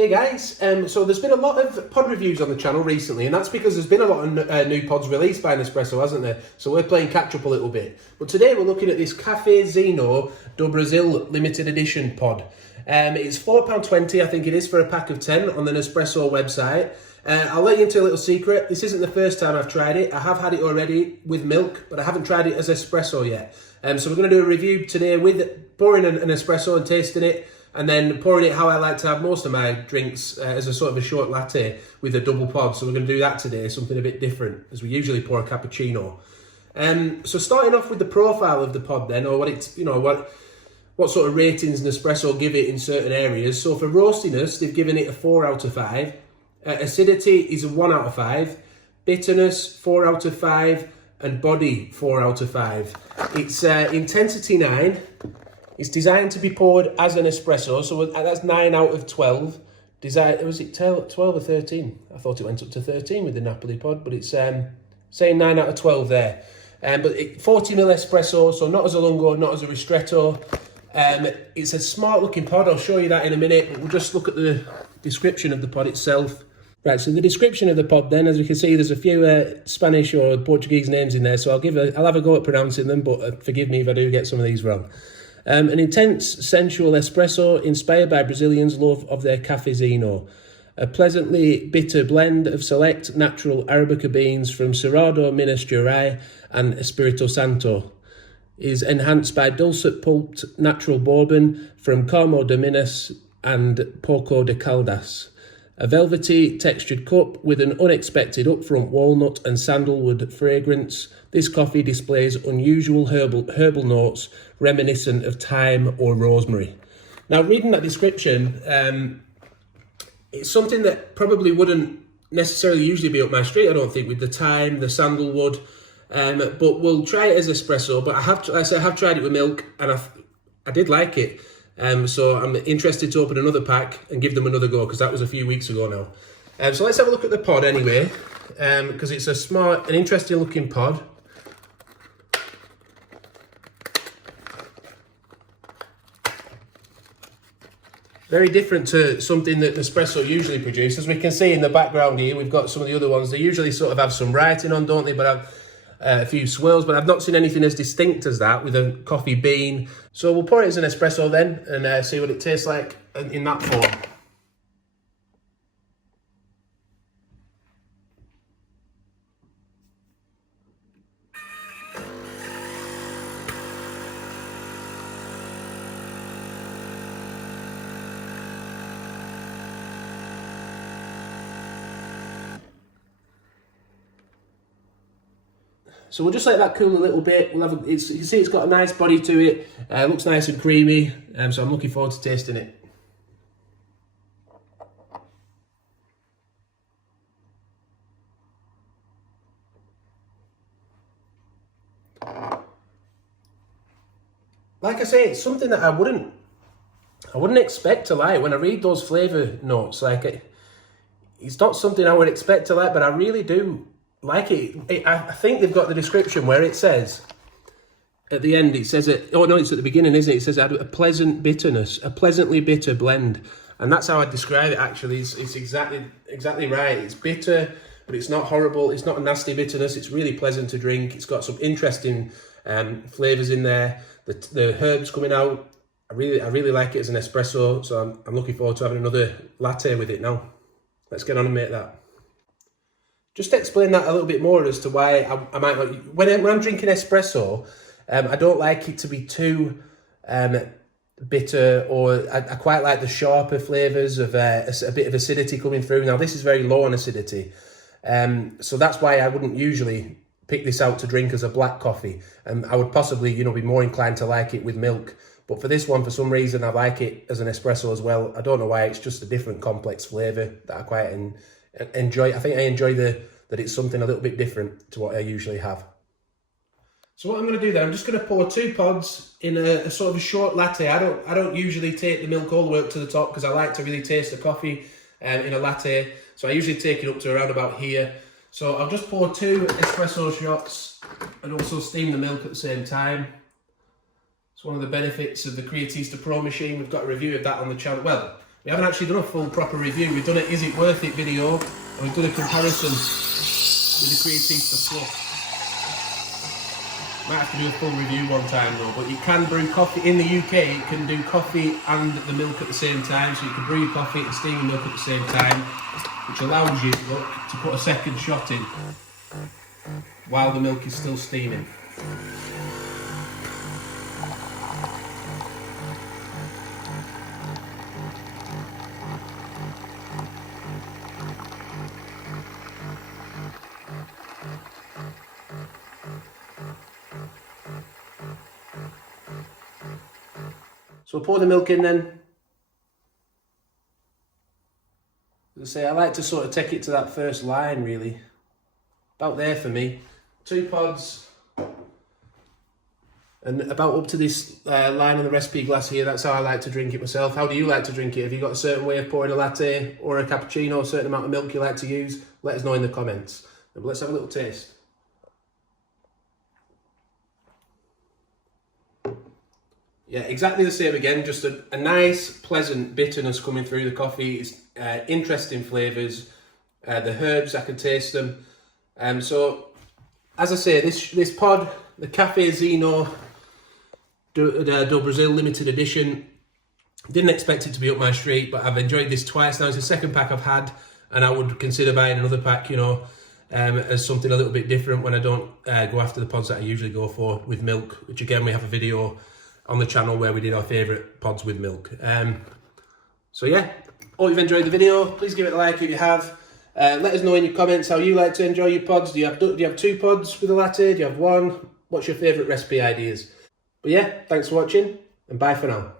Hey guys, so there's been a lot of pod reviews on the channel recently, and that's because there's been a lot of new pods released by Nespresso, hasn't there? So we're playing catch up a little bit. But today we're looking at this Cafezinho do Brasil limited edition pod. It's £4.20, I think it is, for a pack of 10 on the Nespresso website. I'll let you into a little secret. This isn't the first time I've tried it. I have had it already with milk, but I haven't tried it as espresso yet. So we're going to do a review today with pouring an espresso and tasting it, and then pouring it how I like to have most of my drinks as a sort of a short latte with a double pod. So we're going to do that today, something a bit different, as we usually pour a cappuccino. So starting off with the profile of the pod then, or what it's, what sort of ratings Nespresso give it in certain areas. So for roastiness, they've given it a 4 out of 5. Acidity is a 1 out of 5. Bitterness, 4 out of 5. And body, 4 out of 5. It's intensity 9. It's designed to be poured as an espresso, so that's 9 out of 12. Was it 12 or 13? I thought it went up to 13 with the Napoli pod, but it's saying 9 out of 12 there. But 40ml espresso, so not as a lungo, not as a ristretto. It's a smart looking pod, I'll show you that in a minute, but we'll just look at the description of the pod itself. Right, so the description of the pod then, as we can see, there's a few Spanish or Portuguese names in there, so I'll have a go at pronouncing them, but forgive me if I do get some of these wrong. An intense, sensual espresso inspired by Brazilians' love of their cafezinho. A pleasantly bitter blend of select natural Arabica beans from Cerrado, Minas Gerais and Espírito Santo. Is enhanced by dulcet pulped natural bourbon from Carmo de Minas and Porco de Caldas. A velvety textured cup with an unexpected upfront walnut and sandalwood fragrance. This coffee displays unusual herbal notes reminiscent of thyme or rosemary. Now, reading that description, it's something that probably wouldn't necessarily usually be up my street, I don't think, with the thyme, the sandalwood. But we'll try it as espresso. But I have tried it with milk, and I did like it. So I'm interested to open another pack and give them another go, because that was a few weeks ago now. So let's have a look at the pod anyway, because it's a smart and interesting looking pod. Very different to something that Nespresso usually produce. As we can see in the background here, we've got some of the other ones. They usually sort of have some writing on, don't they? But I've a few swirls, but I've not seen anything as distinct as that with a coffee bean. So we'll pour it as an espresso then and see what it tastes like in that form. So we'll just let that cool a little bit. You can see it's got a nice body to it. Looks nice and creamy, so I'm looking forward to tasting it. Like I say, it's something that I wouldn't expect to like. When I read those flavour notes, it's not something I would expect to like, but I really do like it. I think they've got the description where it says at the end, it says it. Oh no, it's at the beginning, isn't it? It says it had a pleasant bitterness, a pleasantly bitter blend, and that's how I describe it. Actually, it's exactly right. It's bitter, but it's not horrible. It's not a nasty bitterness. It's really pleasant to drink. It's got some interesting flavours in there. The herbs coming out. I really like it as an espresso. So I'm looking forward to having another latte with it now. Let's get on and make that. Just to explain that a little bit more as to why I might not... When I'm drinking espresso, I don't like it to be too bitter, or I quite like the sharper flavours of a bit of acidity coming through. Now, this is very low on acidity, so that's why I wouldn't usually pick this out to drink as a black coffee. I would possibly, be more inclined to like it with milk. But for this one, for some reason, I like it as an espresso as well. I don't know why, it's just a different complex flavour that I quite enjoy. I think I enjoy that it's something a little bit different to what I usually have. So what I'm going to do then, I'm just going to pour 2 pods in a sort of a short latte. I don't usually take the milk all the way up to the top, because I like to really taste the coffee in a latte. So I usually take it up to around about here. So I'll just pour 2 espresso shots and also steam the milk at the same time. It's one of the benefits of the Creatista Pro machine. We've got a review of that on the channel. Well, We haven't actually done a full proper review. We've done an Is It Worth It video, and we've done a comparison with the creatine for fluff. Might have to do a full review one time though, but you can brew coffee in the UK. You can do coffee and the milk at the same time, so you can brew your coffee and steam your milk at the same time, which allows you, look, to put a second shot in while the milk is still steaming. So we'll pour the milk in then. As I say, I like to sort of take it to that first line really. About there for me. 2 pods. And about up to this line on the recipe glass here, that's how I like to drink it myself. How do you like to drink it? Have you got a certain way of pouring a latte or a cappuccino, a certain amount of milk you like to use? Let us know in the comments. But let's have a little taste. Yeah, exactly the same again, just a nice, pleasant bitterness coming through the coffee. It's interesting flavours. The herbs, I can taste them. So, as I say, this pod, the Cafezinho do Brasil limited edition, didn't expect it to be up my street, but I've enjoyed this twice now. It's the second pack I've had, and I would consider buying another pack, you know, as something a little bit different when I don't go after the pods that I usually go for with milk, which again, we have a video on the channel where we did our favourite pods with milk. So yeah, hope you've enjoyed the video. Please give it a like if you have. Let us know in your comments how you like to enjoy your pods. Do you have 2 pods with a latte? Do you have 1? What's your favourite recipe ideas? But yeah, thanks for watching and bye for now.